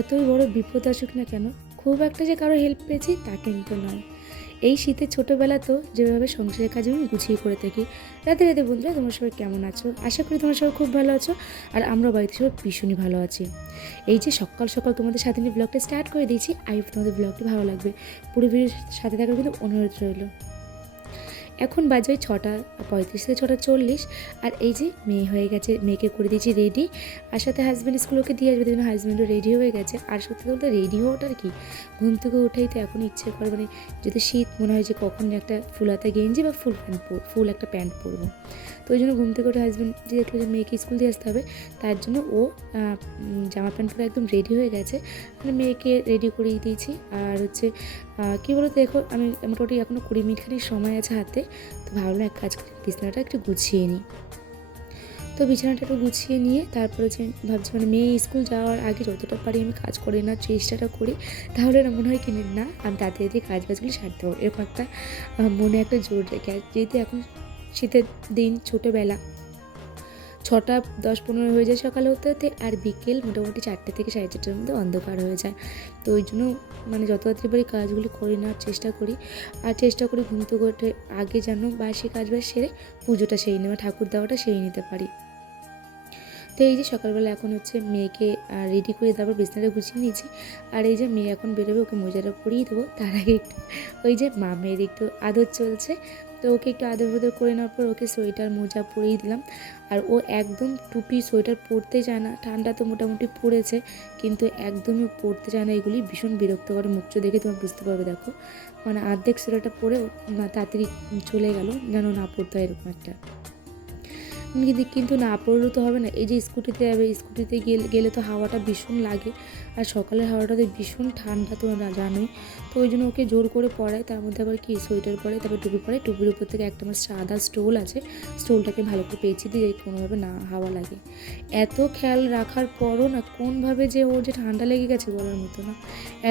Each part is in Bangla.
যতই বড় বিপদ আসুক না কেন, খুব একটা যে কারো হেল্প পেয়েছি তা কিন্তু নয়। এই শীতে ছোটোবেলাতেও যেভাবে সংসারের কাজ আমি গুছিয়ে করে থাকি। রাতে রাতে বন্ধুরা, তোমরা সবাই কেমন আছো? আশা করি তোমরা সবাই খুব ভালো আছো, আর আমরা বাড়িতে সবাই ভীষণই ভালো আছি। এই যে সকাল সকাল তোমাদের সাথে নিয়ে ব্লগটা স্টার্ট করে দিয়েছি, আই হোপ তোমাদের ব্লগটি ভালো লাগবে। পুরো ভিডিওর সাথে থাকার কিন্তু অনুরোধ রইল। এখন বাজে 6:35 থেকে 6:40, আর এই যে মেয়ে হয়ে গেছে, মেয়েকে করে দিয়েছি রেডি। আর সাথে হাজব্যান্ড স্কুলকে দিয়ে আসবে, দেখুন হাজব্যান্ডও রেডি হয়ে গেছে। আর সত্যি বলতে রেডি হওয়াটা আর কি, ঘুম থেকে উঠেই তো এখন ইচ্ছে করে, মানে যদি শীত মনে হয় যে কখন একটা ফুল হাতা গেঞ্জি বা ফুল একটা প্যান্ট পরবো। তো ওই জন্য ঘুম থেকে উঠে হাজব্যান্ড যে দেখলো যে মেয়েকে স্কুল দিয়ে আসতে হবে, তার জন্য ও জামা প্যান্ট পরে একদম রেডি হয়ে গেছে। মানে মেয়েকে রেডি করিয়ে দিয়েছি। আর হচ্ছে কী বলো তো, দেখো আমি মোটামুটি এখনও 20 মিনিট খানিক সময় আছে হাতে। তো ভাবলাম এক কাজ করি, বিছানাটা একটু গুছিয়ে নিই। তো বিছানাটা একটু গুছিয়ে নিয়ে তারপরে যে ভাবছি, মানে মেয়ে স্কুল যাওয়ার আগে যতটা পারি আমি কাজ করে নেওয়ার চেষ্টাটা করি, তাহলে না মনে হয় কিনে না আমি তাড়াতাড়ি কাজগুলি সারতে পারবো, এরকম একটা মনে একটা জোর রেখে। আর যেহেতু এখন শীতের দিন, ছোটোবেলা 6:10-15 হয়ে যায় সকালে হতে হতে, আর বিকেল মোটামুটি 4টে থেকে 4:30টার মধ্যে অন্ধকার হয়ে যায়। তো ওই জন্য মানে যত তাড়াতাড়ি পারি কাজগুলি করে নেওয়ার চেষ্টা করি। আর চেষ্টা করি ঘুম থেকে ওঠে আগে যেন বাসি কাজবাজ সেরে পুজোটা সেরে নেওয়া, ঠাকুর দেওয়াটা সেরে নিতে পারি। তো এই যে সকালবেলা এখন হচ্ছে মেয়েকে রেডি করে তারপর বিছানাটা গুছিয়ে নিয়েছি। আর এই যে মেয়ে এখন বেরোবে, ওকে মোজাটা পরিয়ে দেবো। তার আগে একটু ওই যে মেয়ের একটু আদর চলছে, তো ওকে একটু আদর বদর করে নেওয়ার পর ওকে সোয়েটার মোজা পরিয়ে দিলাম। আর ও একদম টুপি সোয়েটার পরতে চায় না। ঠান্ডা তো মোটামুটি পড়েছে, কিন্তু একদমই পরতে চায় না। এগুলি ভীষণ বিরক্ত করে, মুখ দেখে তোমার বুঝতে পারবে। দেখো মানে অর্ধেক সোয়েটারটা পরে তাড়াতাড়ি চলে গেল, যেন না পরতে হয় এরকম একটা। কিন্তু না পড়লেও তো হবে না। এই যে স্কুটিতে যাবে, স্কুটিতে গেলে তো হাওয়াটা ভীষণ লাগে, আর সকালের হাওয়াটাতে ভীষণ ঠান্ডা, তো না জানোই। তো ওই জন্য ওকে জোর করে পরায়। তার মধ্যে আবার কি সোয়েটার পরে, তারপর টুপি পরে, টুপির উপর থেকে একটা আমার সাদা স্টোল আছে, স্টোলটাকে ভালো করে পেঁচিয়ে দিয়ে কোনোভাবে না হাওয়া লাগে। এত খেয়াল রাখার পরও না কোনভাবে যে ওর যে ঠান্ডা লেগে গেছে বলার মতো না।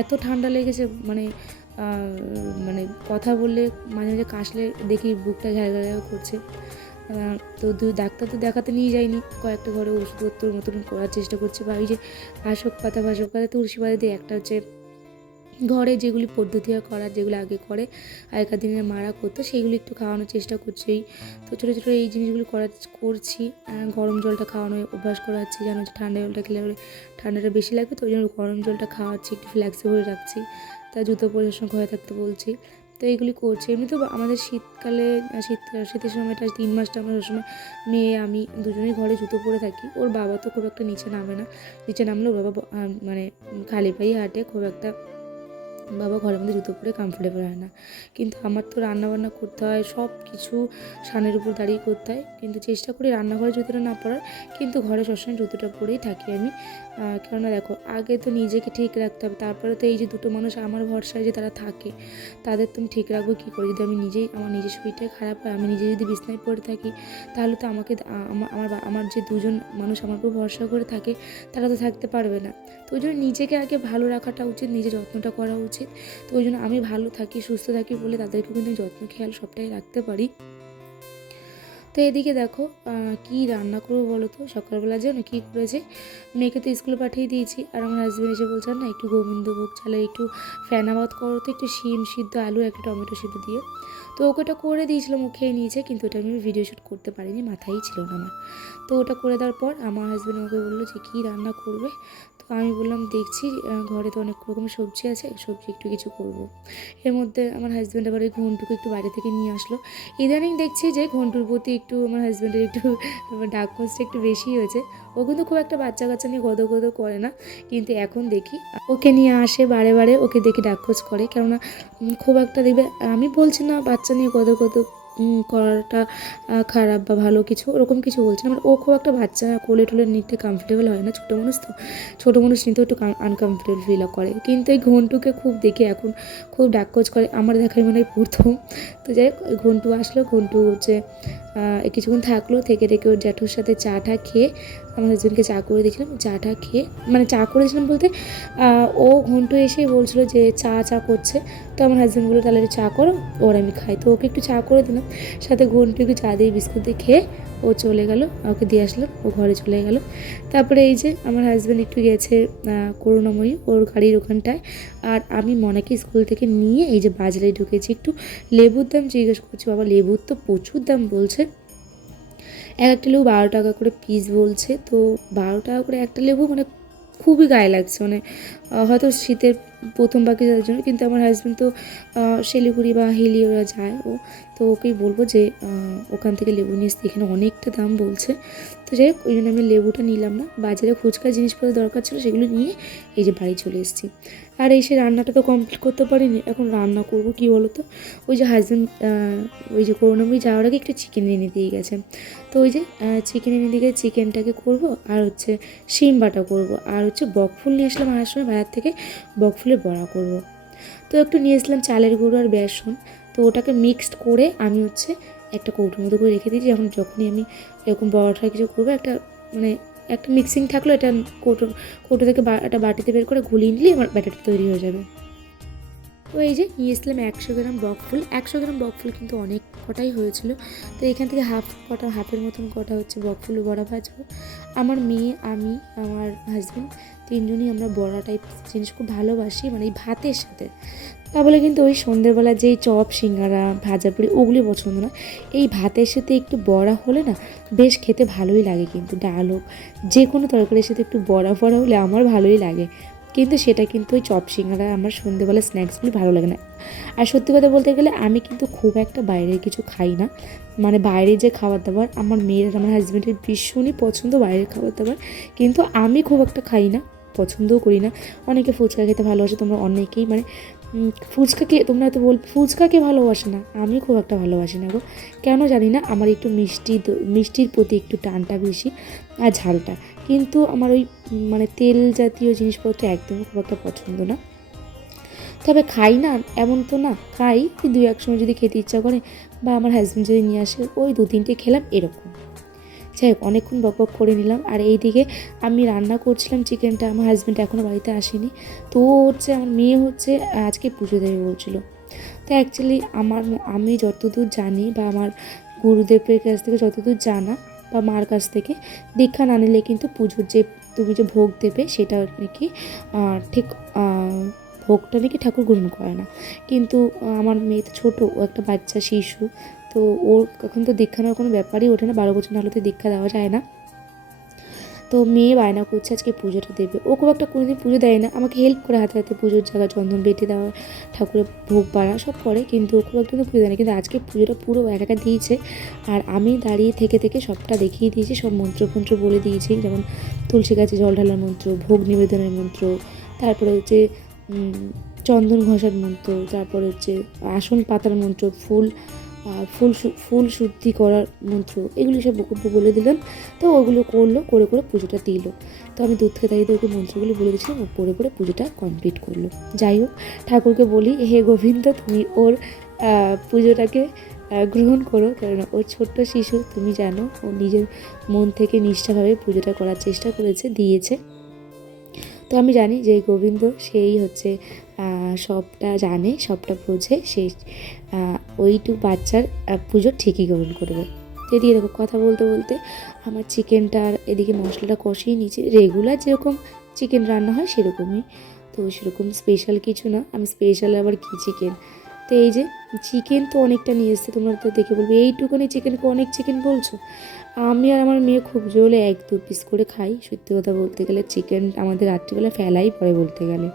এত ঠান্ডা লেগেছে, মানে মানে কথা বললে মাঝে মাঝে কাশলে দেখি বুকটা ঘ্যার করছে। তো ডাক্তার তো দেখাতে নিয়ে যায়নি, কয়েকটা ঘরে ওষুধপত্র মতন করার চেষ্টা করছে। বা ওই যে ভাসক পাতা তুলসী পাতা দিয়ে একটা হচ্ছে ঘরে যেগুলি পদ্ধতি করার, যেগুলো আগে করে আগেকার দিনের মারা করতো, সেইগুলি একটু খাওয়ানোর চেষ্টা করছি। তো ছোটো ছোটো এই জিনিসগুলি করছি। গরম জলটা খাওয়ানোর অভ্যাস করাচ্ছি, যেন ঠান্ডা জলটা খেলে ঠান্ডাটা বেশি লাগবে, তো ওই জন্য গরম জলটা খাওয়াচ্ছি, একটু ফ্লেক্সিবল রাখছি। তা জুতো পরে সঙ্গে ঘরে থাকতে বলছি। তো এইগুলি করছি। এমনি তো আমাদের শীতকালে শীতের সময়টা 3 মাসটা আমরা সবসময় মেয়ে আমি দুজনেই ঘরে জুতো পরে থাকি। ওর বাবা তো খুব একটা নিচে নামে না, নিচে নামলেও বাবা মানে খালি পায়ে হাঁটে, খুব একটা বাবা ঘরের মধ্যে জুতো পরে কমফোর্টেবল হয় না। কিন্তু আমার তো রান্নাবান্না করতে হয়, সব কিছু সানের উপর দাঁড়িয়ে করতে হয়, কিন্তু চেষ্টা করি রান্নাঘরে জুতোটা না পরার, কিন্তু ঘরে সবসময় জুতোটা পরেই থাকি আমি। কেননা দেখো আগে তো নিজেকে ঠিক রাখতে হবে, তারপরে তো এই যে দুটো মানুষ আমার ভরসায় যে তারা থাকে, তাদের তুমি ঠিক রাখবো কী করে? যদি আমি নিজেই, আমার নিজের শরীরটাই খারাপ হয়, আমি নিজে যদি বিছনায় পড়ে থাকি, তাহলে তো আমাকে আমার যে দুজন মানুষ আমার উপর ভরসা করে থাকে, তারা তো থাকতে পারবে না। তো ওই জন্য নিজেকে আগে ভালো রাখাটা উচিত, নিজের যত্নটা করা উচিত। তো ওই জন্য আমি ভালো থাকি, সুস্থ থাকি বলে তাদেরকে কিন্তু যত্ন খেয়াল সবটাই রাখতে পারি। তো এদিকে দেখো কি রান্না করবো বলো তো। সকালবেলা যেন কী করেছে, মেয়েকে তো স্কুলে পাঠিয়ে দিয়েছি, আর আমার হাজব্যান্ড এসে বলছেন না একটু গোবিন্দভোগ চালে একটু ফেনাবাদ করো তো, একটু শিম সিদ্ধ, আলু, একটা টমেটো সিদ্ধ দিয়ে। তো ওকে ওটা করে দিয়েছিলাম, ও খেয়ে নিয়েছে, কিন্তু ওটা আমি ভিডিও শ্যুট করতে পারিনি, মাথায় ছিল না আমার। তো ওটা করে দেওয়ার পর আমার হাজব্যান্ড আমাকে বললো যে কী রান্না করবে। তো আমি বললাম দেখছি, ঘরে তো অনেক রকমের সবজি আছে, সবজি একটু কিছু করব। এর মধ্যে আমার হাজব্যান্ড আবার এই ঘন্টুকে একটু বাইরে থেকে নিয়ে আসলো। ইদানিং দেখছি যে ঘন্টুর প্রতি একটু আমার হাজব্যান্ডের একটু ডাক খোঁজটা একটু বেশি হয়েছে। ও কিন্তু খুব একটা বাচ্চা কাচ্চা নিয়ে গদো করে না, কিন্তু এখন দেখি ওকে নিয়ে আসে বারে বারে, ওকে দেখি ডাক খোঁজ করে। কেননা খুব একটা দেখবে, আমি বলছি না বাচ্চা নিয়ে গদো করাটা খারাপ বা ভালো কিছু, ওরকম কিছু বলছি না। মানে ও খুব একটা বাচ্চা কোলে টোলে নিতে কমফোর্টেবল হয় না, ছোটো মানুষ তো, ছোটো মানুষ নিতেও একটু আনকমফোর্টেবল ফিল করে। কিন্তু এই ঘন্টুকে খুব দেখি এখন খুব ডাকখোঁজ করে, আমার দেখাই মনে হয় প্রথম। তো যাই হোক, ঘন্টু আসলো, ঘন্টু হচ্ছে কিছুক্ষণ থাকলো, থেকে ওর জ্যাঠুর সাথে চা টা খেয়ে আমার হাজব্যান্ডকে চা করে দিয়েছিলাম। চাটা খেয়ে মানে চা করেছিলাম বলতে ও ঘন্টু এসেই বলছিল যে চা করছে। তো আমার হাজব্যান্ড বললো তাহলে একটু চা করো, ওর আমি খাই। তো ওকে একটু চা করে দিলাম, সাথে ঘন্টু একটু চা দিয়ে বিস্কুট দিয়ে খেয়ে ও চলে গেল, ওকে দিয়ে আসলাম, ও ঘরে চলে গেল। তারপরে এই যে আমার হাজব্যান্ড একটু গেছে করুণাময়ী ওর গাড়ির ওখানটায়, আর আমি মনাকে স্কুল থেকে নিয়ে এই যে বাজারে ঢুকেছি। একটু লেবুর দাম জিজ্ঞেস করছি, বাবা লেবুর তো প্রচুর দাম বলছে, এক একটা লেবু 12 টাকা করে পিস বলছে। তো 12 টাকা করে একটা লেবু মানে খুবই গায়ে লাগছে, মানে হয়তো শীতের প্রথম বাকি যাওয়ার জন্য। কিন্তু আমার হাজব্যান্ড তো শিলিগুড়ি বা হিলিওরা যায়, ও তো ওকেই বলবো যে ওখান থেকে লেবু নিয়ে আসতে, এখানে অনেকটা দাম বলছে। তো যাই হোক, ওই জন্য আমি লেবুটা নিলাম না, বাজারে ফুচকা জিনিসপত্র দরকার ছিল সেগুলো নিয়ে এই যে বাড়ি চলে এসেছি। আর এসে রান্নাটা তো কমপ্লিট করতে পারিনি, এখন রান্না করব কি বলো তো। ওই যে হাজব্যান্ড ওই যে করুণাময়ী যাওয়ার আগে একটু চিকেন এনে দিয়ে গেছে। তো ওই যে চিকেন এনে দিয়ে চিকেনটাকে করব, আর হচ্ছে শিম বাটা করব, আর হচ্ছে বকফুল নিয়ে আসলাম আসার সময় বাজার থেকে, বকফুলের বড়া করব। তো একটু নিয়ে আসলাম চালের গুঁড়ো আর বেসন, তো ওটাকে মিক্সড করে আমি হচ্ছে একটা কৌটোর মতো করে রেখে দিয়েছি। যখনই আমি এরকম বড়াটা কিছু করবো, একটা মানে একটা মিক্সিং থাকলো, এটা কৌটো থেকে একটা বাটিতে বের করে ঘুলিয়ে নিলে আমার ব্যাটারটা তৈরি হয়ে যাবে। তো এই যে নিয়ে এসলাম 100 গ্রাম বকফুল। 100 গ্রাম বকফুল কিন্তু অনেক কটাই হয়েছিল। তো এখান থেকে হাফের মতন কটা হচ্ছে বকফুল বড়া ভাজবো। আমার মেয়ে, আমি, আমার হাজব্যান্ড তিনজনই আমরা বড়া টাইপ জিনিস খুব ভালোবাসি, মানে এই ভাতের সাথে। তা বলে কিন্তু ওই সন্ধ্যেবেলা যেই চপ সিঙ্গারা ভাজাপুরি ওগুলি পছন্দ না, এই ভাতের সাথে একটু বড়া হলে না বেশ খেতে ভালোই লাগে। কিন্তু ডাল হোক, যে কোনো তরকারির সাথে একটু বড়া হলে আমার ভালোই লাগে। কিন্তু সেটা কিন্তু ওই চপ সিঙ্গারা আমার সন্ধ্যেবেলা স্ন্যাক্সগুলি ভালো লাগে না। আর সত্যি কথা বলতে গেলে আমি কিন্তু খুব একটা বাইরের কিছু খাই না, মানে বাইরে যে খাবার দাবার আমার মেয়ের আর আমার হাজব্যান্ডের ভীষণই পছন্দ বাইরের খাবার দাবার, কিন্তু আমি খুব একটা খাই না, পছন্দও করি না। অনেকে ফুচকা খেতে ভালোবাসে, তোমরা অনেকেই মানে ফুচকাকে তোমরা হয়তো বলবে ফুচকাকে ভালোবাসে না, আমি খুব একটা ভালোবাসি না গো, কেন জানি না। আমার একটু মিষ্টির প্রতি একটু টানটা বেশি, আর ঝালটা। কিন্তু আমার ওই মানে তেল জাতীয় জিনিসপত্র একদমই খুব একটা পছন্দ না। তবে খাই না এমন তো না, খাই দুই এক সময় যদি খেতে ইচ্ছা করে, বা আমার হাজব্যান্ড যদি নিয়ে আসে ওই 2-3টে খেলাম এরকম। যাই হোক, অনেকক্ষণ বক করে নিলাম। আর এই দিকে আমি রান্না করছিলাম চিকেনটা, আমার হাজব্যান্ড এখনও বাড়িতে আসেনি। তো হচ্ছে আমার মেয়ে হচ্ছে আজকে পুজো দেবে বলছিল। তো অ্যাকচুয়ালি আমি যতদূর জানি, বা আমার গুরুদেবের কাছ থেকে যতদূর জানা, বা মার কাছ থেকে, দীক্ষা না নিলে কিন্তু পুজোর যে তুমি যে ভোগ দেবে সেটা নাকি ঠিক ভোগটা নাকি ঠাকুর গ্রহণ করে না। কিন্তু আমার মেয়ে তো ছোটো, ও একটা বাচ্চা শিশু, তো ওর এখন তো দীক্ষা নেওয়ার কোনো ব্যাপারই ওঠে না, 12 বছর না হলে তো দীক্ষা দেওয়া যায় না। তো মেয়ে বায়না করছে আজকে পুজোটা দেবে। ও খুব একটা কোনোদিন পুজো দেয় না, আমাকে হেল্প করে হাতে হাতে পুজোর জায়গায় চন্দন বেটে দেওয়া, ঠাকুরের ভোগ বাড়া সব করে, কিন্তু ও খুব একটা পুজো দেয় না। কিন্তু আজকে পুজোটা পুরো একা দিয়েছে, আর আমি দাঁড়িয়ে থেকে সবটা দেখিয়ে দিয়েছি, সব মন্ত্র বলে দিয়েছি, যেমন তুলসী গাছে জল ঢালার মন্ত্র, ভোগ নিবেদনের মন্ত্র, তারপরে হচ্ছে চন্দন ঘষার মন্ত্র, তারপরে হচ্ছে আসন পাতার মন্ত্র, ফুল শুদ্ধি করার মন্ত্র, এগুলি সব বলে দিলাম। তো ওগুলো করে পুজোটা দিল। তো আমি দূর থেকে দাঁড়িয়ে ওকে মন্ত্রগুলি বলে দিয়েছিলাম, ও পড়ে পুজোটা কমপ্লিট করলো। যাই হোক, ঠাকুরকে বলি হে গোবিন্দ, তুমি ওর পুজোটাকে গ্রহণ করো, কেননা ওর ছোট্ট শিশু, তুমি জানো ও নিজের মন থেকে নিষ্ঠাভাবে পুজোটা করার চেষ্টা দিয়েছে। তো আমি জানি যে গোবিন্দ সেই হচ্ছে সবটা জানে, সবটা বোঝে, সেই ওইটুকু বাচ্চার পুজো ঠিকই গ্রহণ করবে। এদিকে দেখো কথা বলতে আমার চিকেনটার এদিকে মশলাটা কষিয়ে নিয়েছি, রেগুলার যেরকম চিকেন রান্না হয় সেরকমই। তো সেরকম স্পেশাল কিছু না, আমি স্পেশাল আবার কি চিকেন। তো এই যে চিকেন তো অনেকটা নিয়ে এসছে, তোমরা তো দেখে বলবে এইটুকুনি চিকেনকে অনেক চিকেন বলছো। আমি আর আমার মেয়ে খুব জোরে 1-2 পিস করে খাই। সত্যি কথা বলতে গেলে চিকেন আমাদের রাত্রিবেলা ফেলাই পড়ে বলতে গেলে।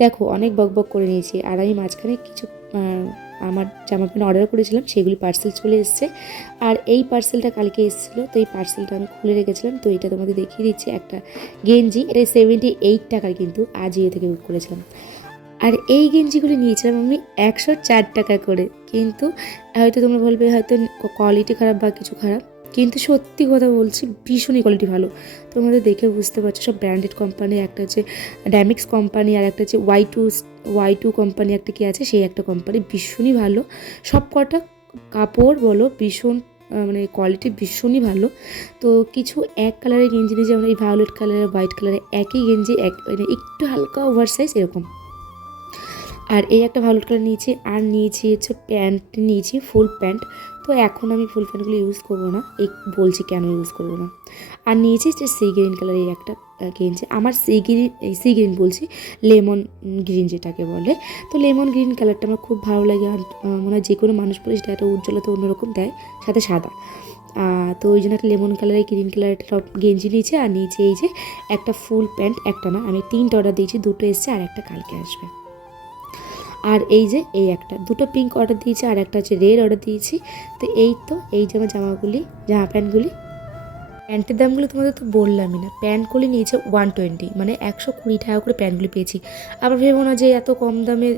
দেখো অনেক বক করে নিয়েছি, আর আমি মাঝখানে কিছু আমার জামা প্যান্ট অর্ডার করেছিলাম, সেগুলি পার্সেল চলে এসছে। আর এই পার্সেলটা কালকে এসেছিলো, তো এই পার্সেলটা আমি খুলে রেখেছিলাম। তো এটা তোমাদের দেখিয়ে দিচ্ছি, একটা গেঞ্জি, এটা 78 টাকার, কিন্তু আজিও থেকে বুক করেছিলাম। আর এই গেঞ্জিগুলি নিয়েছিলাম আমি 104 টাকা করে। কিন্তু হয়তো তোমরা বলবে হয়তো কোয়ালিটি খারাপ বা কিছু খারাপ, কিন্তু সত্যি কথা বলছি ভীষণই কোয়ালিটি ভালো। তোমাদের দেখে বুঝতে পারছো, সব ব্র্যান্ডেড কোম্পানি, একটা হচ্ছে ড্যামিক্স কোম্পানি, আর একটা হচ্ছে ওয়াই টু কোম্পানি, একটা কি আছে সেই একটা কোম্পানি, ভীষণই ভালো। সব কটা কাপড় বলো ভীষণ মানে কোয়ালিটি ভীষণই ভালো। তো কিছু এক কালারের গেঞ্জি নিয়েছি, যেমন এই ভায়োলেট কালারের, হোয়াইট কালারের, একই গেঞ্জি মানে একটু হালকা ওভার সাইজ এরকম। আর এই একটা ভায়োলেট কালার নিয়েছি, আর নিয়েছি হচ্ছে প্যান্ট, নিয়েছি ফুল প্যান্ট। তো এখন আমি ফুল প্যান্টগুলো ইউজ করবো না, বলছি কেন ইউজ করবো না। আর নিয়েছি যে সি গ্রিন কালারের একটা গেঞ্জি। আমার সি গ্রিন বলছি, লেমন গ্রিন যেটাকে বলে। তো লেমন গ্রিন কালারটা আমার খুব ভালো লাগে, আর মনে হয় যে কোনো মানুষ পরে সেটা একটা উজ্জ্বলতা অন্যরকম দেয়, সাথে সাদা। তো ওই জন্য একটা লেমন কালারের, গ্রিন কালারের একটা গেঞ্জি নিয়েছি। আর নিয়েছি এই যে একটা ফুল প্যান্ট, একটা না আমি 3টা অর্ডার দিয়েছি, 2টো এসছে আর একটা কালকে আসবে। আর এই যে এই একটা, 2টো পিঙ্ক অর্ডার দিয়েছি আর একটা হচ্ছে রেড অর্ডার দিয়েছি। তো এই যে আমার জামা প্যান্টগুলি। প্যান্টের দামগুলো তোমাদের তো বললামই না। প্যান্টগুলি নিয়েছে 120, মানে 120 টাকা করে প্যান্টগুলি পেয়েছি। আবার ভেবো না যে এত কম দামের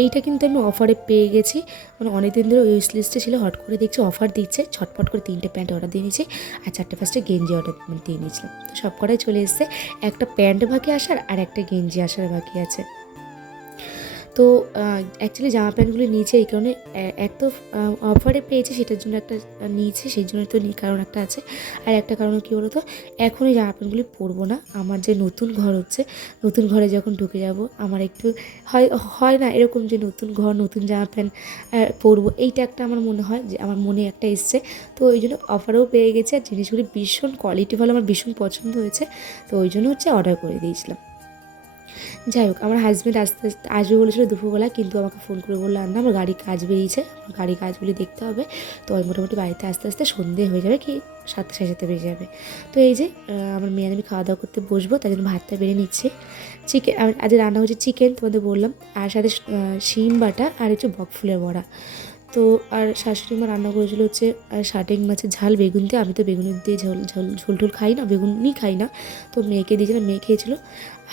এইটা কিন্তু আমি অফারে পেয়ে গেছি। মানে অনেকদিন ধরে উইশ লিস্টে ছিল, হট করে দেখছি অফার দিচ্ছে, ছটপট করে 3টে প্যান্ট অর্ডার দিয়ে নিয়েছি আর 4টে গেঞ্জি অর্ডার দিয়ে নিয়েছিলাম। তো সব কটাই চলে এসছে, একটা প্যান্ট বাকি আসার আর একটা গেঞ্জি আসার বাকি আছে। তো অ্যাকচুয়ালি জামা প্যান্টগুলো নিয়েছে এই কারণে, এক তো অফারে পেয়েছে সেটার জন্য একটা নিয়েছে, সেই জন্য তো কারণ একটা আছে। আর একটা কারণ কী বলো তো, এখন এই জামা প্যান্টগুলি পরবো না। আমার যে নতুন ঘর হচ্ছে, নতুন ঘরে যখন ঢুকে যাব আমার একটু হয় না এরকম যে নতুন ঘর, নতুন জামা প্যান্ট পরবো, এইটা একটা আমার মনে হয় যে আমার মনে একটা এসছে। তো ওই জন্য অফারেও পেয়ে গেছে, আর জিনিসগুলি ভীষণ কোয়ালিটি ভালো, আমার ভীষণ পছন্দ হয়েছে। তো ওই জন্য হচ্ছে অর্ডার করে দিয়েছিলাম। যাই হোক, আমার হাজব্যান্ড আসবে বলেছিলো দুপুরবেলা, কিন্তু আমাকে ফোন করে বললো আর না, আমার গাড়ির কাজ বেরিয়েছে, আমার গাড়ির কাজগুলি দেখতে হবে। তো আমি মোটামুটি বাড়িতে আস্তে আস্তে সন্ধে হয়ে যাবে, কি 7:30 বেজে যাবে। তো এই যে আমার মেয়ে আমি খাওয়া দাওয়া করতে বসবো, তাই জন্য ভাতটা বেড়ে নিচ্ছি। চিকেন আজ রান্না হচ্ছে, চিকেন তোমাদের বললাম, আর সাথে শিম বাটা আর একটু বকফুলের বড়া। তো আর শাশুড়ি মা রান্না করেছিল হচ্ছে শাটেং মাছের ঝাল বেগুন দিয়ে। আমি তো বেগুনের দিয়ে ঝোল টোল খাই না, বেগুনই খাই না। তো মেয়েকে দিয়েছিলাম, মেয়ে খেয়েছিল।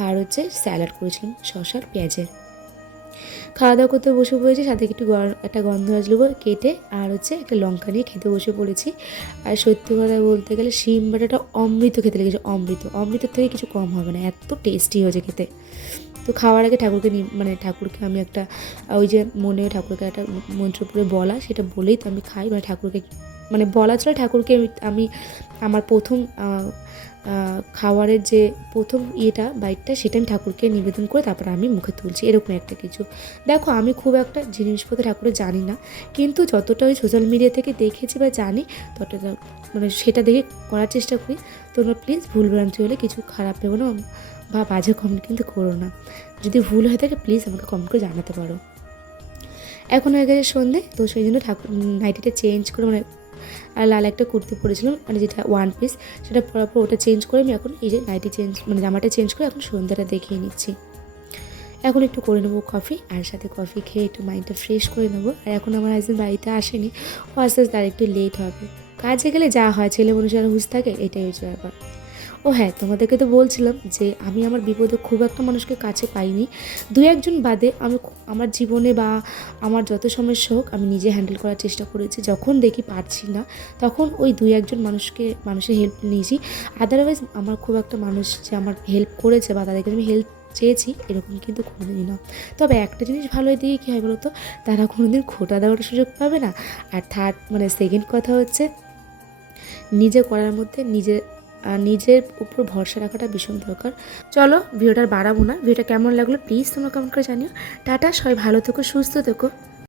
আর হচ্ছে স্যালাড করেছিলাম শসার পেঁয়াজের। খাওয়া দাওয়া করতে বসে পড়েছি, সাথে একটু একটা গন্ধরাজ লেবু কেটে আর হচ্ছে একটা লঙ্কা নিয়ে খেতে বসে পড়েছি। আর সত্যি কথা বলতে গেলে শিম বাটাটা অমৃত খেতে লেগেছে, অমৃতের থেকে কিছু কম হবে না, এত টেস্টি হয়েছে খেতে। তো খাওয়ার আগে ঠাকুরকে আমি একটা ওই যে মনে ঠাকুরকে একটা মন্ত্র পড়ে বলা, সেটা বলেই তো আমি খাই। মানে ঠাকুরকে বলা ছাড়া ঠাকুরকে আমি আমার প্রথম খাবারের যে প্রথম বাইটটা সেটা আমি ঠাকুরকে নিবেদন করে তারপরে আমি মুখে তুলছি, এরকম একটা কিছু। দেখো আমি খুব একটা জিনিসপত্র ঠাকুরের জানি না, কিন্তু যতটা ওই সোশ্যাল মিডিয়া থেকে দেখেছি বা জানি ততটা মানে সেটা দেখে করার চেষ্টা করি। তোমরা প্লিজ ভুলভ্রান্তি হলে কিছু খারাপ ভেবো না বা বাজে কমেন্ট কিন্তু করো না। যদি ভুল হয়ে থাকে প্লিজ আমাকে কমেন্ট করে জানাতে পারো। এখন হয়ে গেছে সন্ধে, তো সেই জন্য নাইটিটা চেঞ্জ করে আর লাল একটা কুর্তি পরেছিলাম, মানে যেটা ওয়ান পিস, সেটা পরার পর ওটা চেঞ্জ করে আমি এখন এই যে নাইটি জামাটা চেঞ্জ করে এখন সন্ধ্যাটা দেখিয়ে নিচ্ছি। এখন একটু করে নেবো কফি, আর সাথে কফি খেয়ে একটু মাইন্ডটা ফ্রেশ করে নেবো। আর এখন আমার হাজবেন্ড বাড়িতে আসেনি, ও আস্তে আস্তে আর একটু লেট হবে। কাজে গেলে যা হয়, ছেলে মানুষের হুঁশ থাকে, এটাই হচ্ছে ব্যাপার। ও হ্যাঁ, তোমাদেরকে তো বলছিলাম যে আমি আমার বিপদে খুব একটা মানুষকে কাছে পাইনি, 2-1জন বাদে আমি আমার জীবনে বা আমার যত সমস্যা হোক আমি নিজে হ্যান্ডেল করার চেষ্টা করেছি। যখন দেখি পারছি না তখন ওই 2-1জন মানুষের হেল্প নিয়েছি। আদারওয়াইজ আমার খুব একটা মানুষ যে আমার হেল্প করেছে বা তাদেরকে আমি হেল্প চেয়েছি এরকম কিন্তু কোনোদিনই না। তবে একটা জিনিস ভালো দিকে কী হয় বলো তো, তারা কোনোদিন খোঁটা দেওয়ার সুযোগ পাবে না। আর সেকেন্ড কথা হচ্ছে, নিজে করার মধ্যে নিজের উপর ভরসা রাখাটা ভীষণ দরকার। চলো ভিডিওটা বাড়াবো না, ভিডিওটা কেমন লাগলো প্লিজ তোমরা কমেন্ট করে জানিও। টাটা, সবাই ভালো থেকো, সুস্থ থেকো।